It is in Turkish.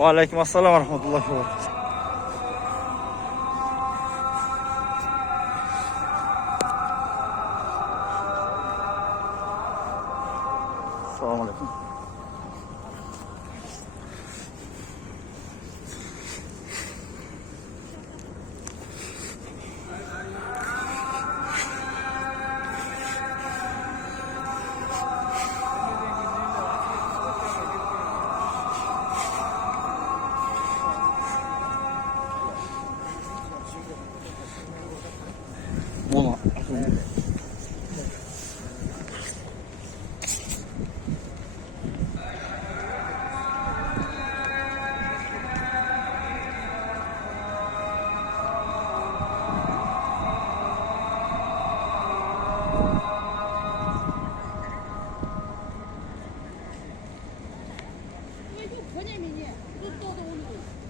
Aleyküm assalam ve rahmetullahi ve berekatuhu. Selamun aleyküm. Mola. 이게 좀 번외면이 또 오는 거.